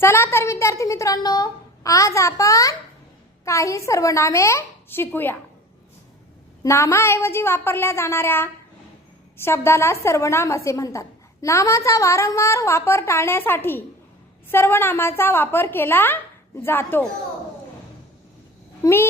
चला तर विद्यार्थी मित्रांनो, आज आपण काही सर्वनामे शिकूया। नामाऐवजी वापरल्या जाणाऱ्या शब्दाला सर्वनाम असे म्हणतात। नामाचा वारंवार वापर टाळण्यासाठी सर्वनामाचा वापर केला जातो। मी